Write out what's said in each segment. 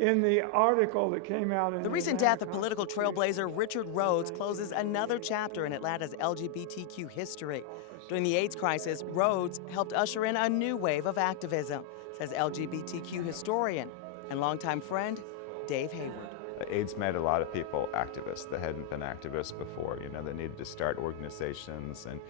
In the article that came out in The recent death of political trailblazer Richard Rhodes closes another chapter in Atlanta's LGBTQ history. During the AIDS crisis, Rhodes helped usher in a new wave of activism, says LGBTQ historian and longtime friend Dave Hayward. AIDS made a lot of people activists that hadn't been activists before, that needed to start organizations, and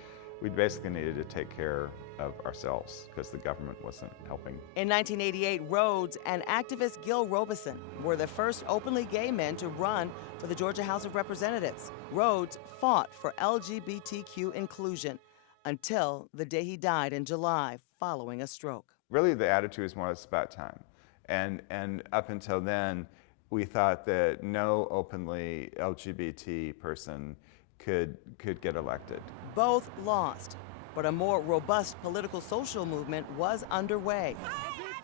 we basically needed to take care of ourselves because the government wasn't helping. In 1988, Rhodes and activist Gil Robeson were the first openly gay men to run for the Georgia House of Representatives. Rhodes fought for LGBTQ inclusion until the day he died in July following a stroke. Really, the attitude was more or less about time. And up until then, we thought that no openly LGBT person could get elected. Both lost, but a more robust political social movement was underway.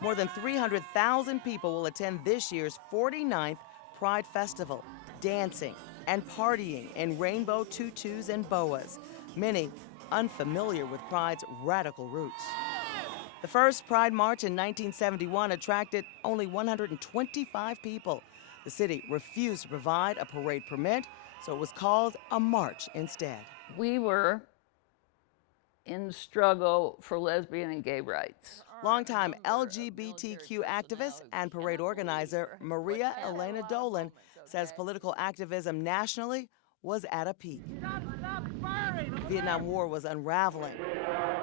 More than 300,000 people will attend this year's 49th Pride Festival, dancing and partying in rainbow tutus and boas, many unfamiliar with Pride's radical roots. The first Pride March in 1971 attracted only 125 people. The city refused to provide a parade permit, so it was called a march instead. We were in struggle for lesbian and gay rights. Longtime LGBTQ activist and parade organizer Maria Elena Dolan says political activism nationally was at a peak. The Vietnam War was unraveling,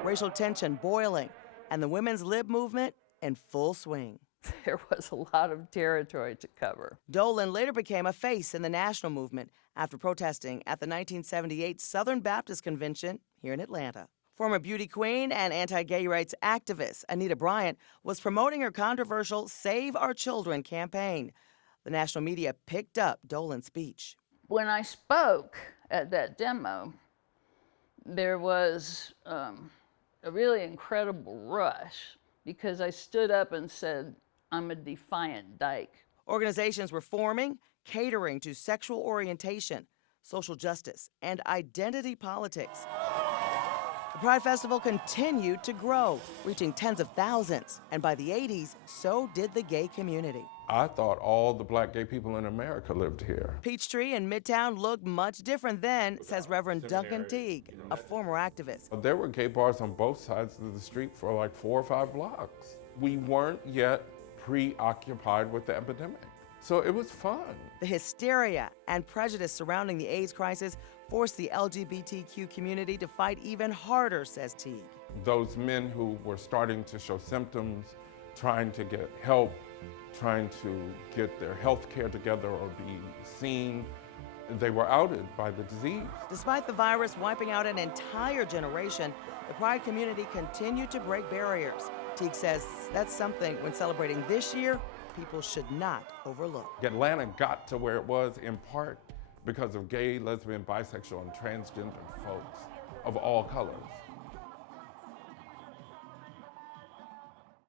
racial tension boiling, and the women's lib movement in full swing. There was a lot of territory to cover. Dolan later became a face in the national movement after protesting at the 1978 Southern Baptist Convention here in Atlanta. Former beauty queen and anti-gay rights activist Anita Bryant was promoting her controversial Save Our Children campaign. The national media picked up Dolan's speech. When I spoke at that demo, there was a really incredible rush because I stood up and said, I'm a defiant dyke. Organizations were forming, catering to sexual orientation, social justice, and identity politics. The Pride Festival continued to grow, reaching tens of thousands, and by the 80s, so did the gay community. I thought all the black gay people in America lived here. Peachtree in Midtown looked much different then, says Reverend Duncan Teague, a former activist. There were gay bars on both sides of the street for like 4 or 5 blocks. We weren't yet preoccupied with the epidemic, so it was fun. The hysteria and prejudice surrounding the AIDS crisis forced the LGBTQ community to fight even harder, says Teague. Those men who were starting to show symptoms, trying to get help, trying to get their health care together or be seen, they were outed by the disease. Despite the virus wiping out an entire generation, the Pride community continued to break barriers. Teague says that's something, when celebrating this year, people should not overlook. Atlanta got to where it was in part because of gay, lesbian, bisexual, and transgender folks of all colors.